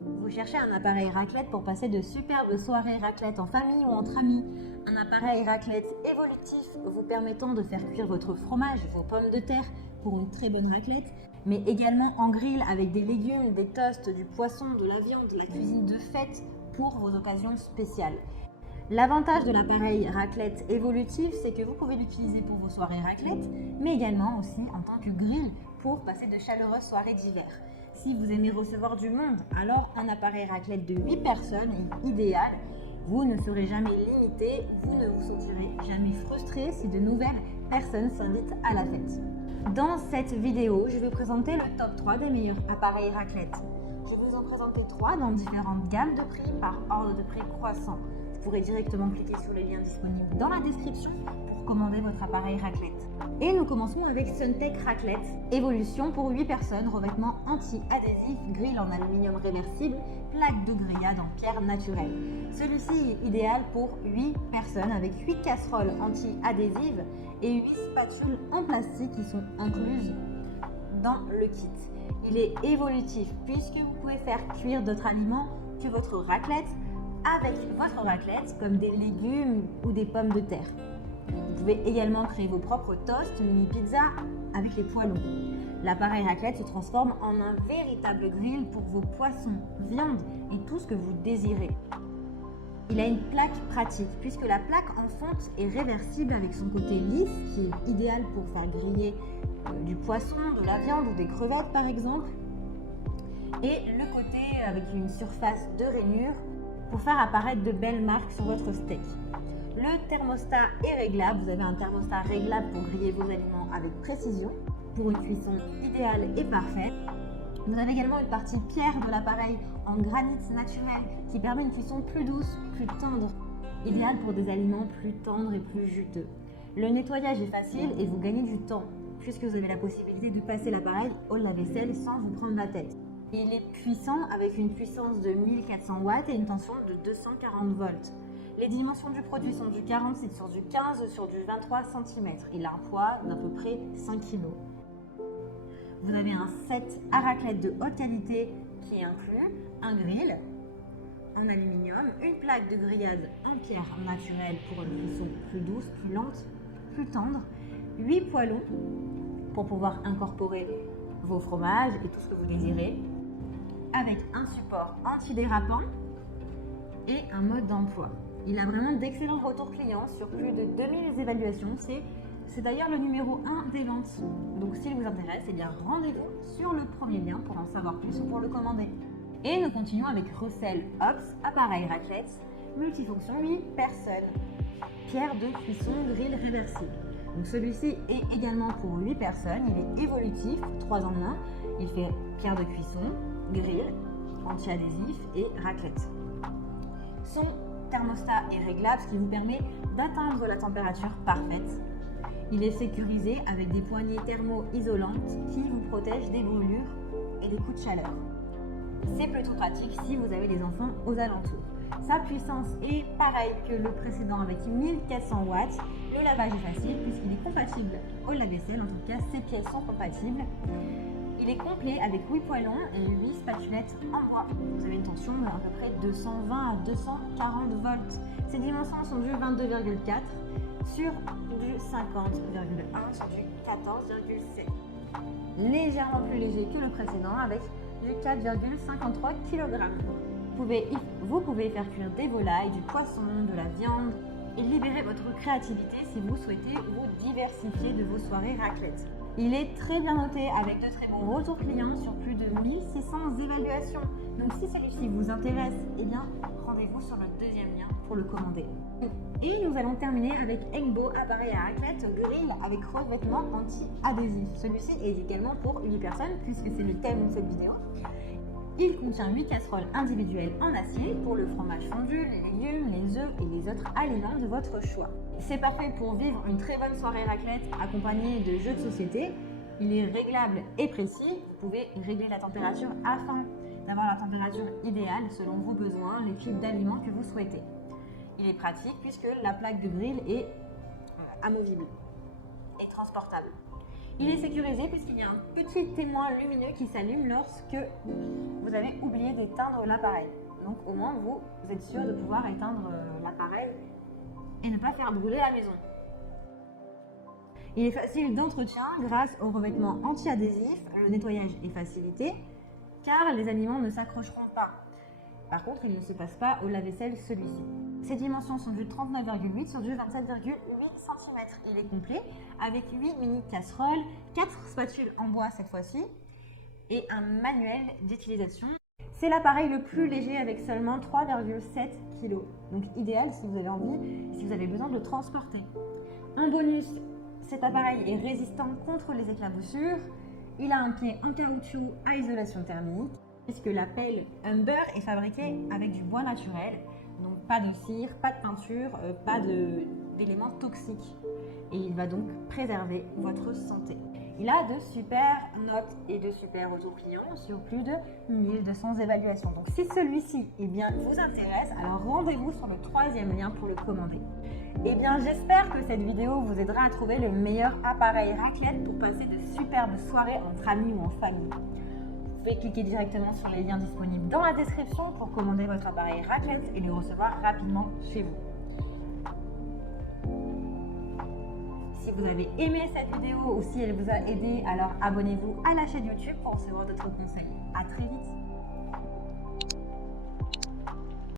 Vous cherchez un appareil raclette pour passer de superbes soirées raclette en famille ou entre amis. Un appareil raclette évolutif vous permettant de faire cuire votre fromage, vos pommes de terre pour une très bonne raclette, mais également en grill avec des légumes, des toasts, du poisson, de la viande, la cuisine de fête pour vos occasions spéciales. L'avantage de l'appareil raclette évolutif, c'est que vous pouvez l'utiliser pour vos soirées raclette, mais également aussi en tant que grill pour passer de chaleureuses soirées d'hiver. Si vous aimez recevoir du monde, alors un appareil raclette de 8 personnes est idéal. Vous ne serez jamais limité, vous ne vous sentirez jamais frustré si de nouvelles personnes s'invitent à la fête. Dans cette vidéo, je vais présenter le top 3 des meilleurs appareils raclette. Je vais vous en présenter 3 dans différentes gammes de prix par ordre de prix croissant. Vous pourrez directement cliquer sur les liens disponibles dans la description pour commander votre appareil raclette. Et nous commençons avec Suntech Raclette Évolution pour 8 personnes, revêtement anti-adhésif, grill en aluminium réversible, plaque de grillade en pierre naturelle. Celui-ci est idéal pour 8 personnes avec 8 casseroles anti-adhésives et 8 spatules en plastique qui sont incluses dans le kit. Il est évolutif puisque vous pouvez faire cuire d'autres aliments que votre raclette avec votre raclette comme des légumes ou des pommes de terre. Vous pouvez également créer vos propres toasts, mini pizza avec les poêlons. L'appareil raclette se transforme en un véritable grill pour vos poissons, viandes et tout ce que vous désirez. Il a une plaque pratique puisque la plaque en fonte est réversible avec son côté lisse qui est idéal pour faire griller du poisson, de la viande ou des crevettes par exemple. Et le côté avec une surface de rainure pour faire apparaître de belles marques sur votre steak. Le thermostat est réglable, vous avez un thermostat réglable pour griller vos aliments avec précision, pour une cuisson idéale et parfaite. Vous avez également une partie pierre de l'appareil en granit naturel qui permet une cuisson plus douce, plus tendre, idéale pour des aliments plus tendres et plus juteux. Le nettoyage est facile et vous gagnez du temps, puisque vous avez la possibilité de passer l'appareil au lave-vaisselle sans vous prendre la tête. Il est puissant avec une puissance de 1400 watts et une tension de 240 volts. Les dimensions du produit sont du 46 sur du 15 sur du 23 cm. Il a un poids d'à peu près 5 kg. Vous avez un set à raclette de haute qualité qui inclut un grill en aluminium, une plaque de grillade en pierre naturelle pour une cuisson plus douce, plus lente, plus tendre, 8 poêlons pour pouvoir incorporer vos fromages et tout ce que vous désirez, avec un support antidérapant et un mode d'emploi. Il a vraiment d'excellents retours clients sur plus de 2000 évaluations. C'est d'ailleurs le numéro 1 des ventes. Donc s'il vous intéresse, eh bien rendez-vous sur le premier lien pour en savoir plus ou pour le commander. Et nous continuons avec Russell Ox, appareil raclette, multifonction 8 personnes, pierre de cuisson grill réversible. Donc celui-ci est également pour 8 personnes, il est évolutif, 3 en 1. Il fait pierre de cuisson, grill, anti-adhésif et raclette. Son thermostat est réglable, ce qui vous permet d'atteindre la température parfaite. Il est sécurisé avec des poignées thermo-isolantes qui vous protègent des brûlures et des coups de chaleur. C'est plutôt pratique si vous avez des enfants aux alentours. Sa puissance est pareille que le précédent avec 1400 watts. Le lavage est facile puisqu'il est compatible au lave-vaisselle, en tout cas ses pièces sont compatibles. Il est complet avec 8 poêlons et 8 spatulettes en bois. Vous avez une tension de à peu près 220 à 240 volts. Ses dimensions sont du 22,4 sur du 50,1 sur du 14,7. Légèrement plus léger que le précédent avec du 4,53 kg. Vous pouvez faire cuire des volailles, du poisson, de la viande et libérer votre créativité si vous souhaitez vous diversifier de vos soirées raclette. Il est très bien noté avec de très bons retours clients sur plus de 1600 évaluations. Donc si celui-ci vous intéresse, eh bien rendez-vous sur le deuxième lien pour le commander. Et nous allons terminer avec Engbo, appareil à raclette grill avec revêtement anti-adhésif. Celui-ci est également pour 8 personnes puisque c'est le thème de cette vidéo. Il contient 8 casseroles individuelles en acier pour le fromage fondu, les légumes, les œufs et les autres aliments de votre choix. C'est parfait pour vivre une très bonne soirée raclette accompagnée de jeux de société. Il est réglable et précis. Vous pouvez régler la température afin d'avoir la température idéale selon vos besoins, les types d'aliments que vous souhaitez. Il est pratique puisque la plaque de grill est amovible et transportable. Il est sécurisé puisqu'il y a un petit témoin lumineux qui s'allume lorsque vous avez oublié d'éteindre l'appareil. Donc au moins vous êtes sûr de pouvoir éteindre l'appareil et ne pas faire brûler la maison. Il est facile d'entretien grâce au revêtement anti-adhésif, le nettoyage est facilité car les aliments ne s'accrocheront pas. Par contre, il ne se passe pas au lave-vaisselle celui-ci. Ses dimensions sont du 39,8 sur du 27,8 cm. Il est complet avec 8 mini casseroles, 4 spatules en bois cette fois-ci et un manuel d'utilisation. C'est l'appareil le plus léger avec seulement 3,7 kg. Donc idéal si vous avez envie, si vous avez besoin de le transporter. En bonus, cet appareil est résistant contre les éclaboussures. Il a un pied en caoutchouc à isolation thermique puisque la pelle Humber est fabriquée avec du bois naturel. Donc pas de cire, pas de peinture, pas d'éléments toxiques. Et il va donc préserver votre santé. Il a de super notes et de super retours clients sur plus de 1200 évaluations. Donc si celui-ci vous intéresse, alors rendez-vous sur le 3e lien pour le commander. J'espère que cette vidéo vous aidera à trouver le meilleur appareil raclette pour passer de superbes soirées entre amis ou en famille. Vous pouvez cliquer directement sur les liens disponibles dans la description pour commander votre appareil raclette et le recevoir rapidement chez vous. Si vous avez aimé cette vidéo ou si elle vous a aidé, alors abonnez-vous à la chaîne YouTube pour recevoir d'autres conseils. À très vite!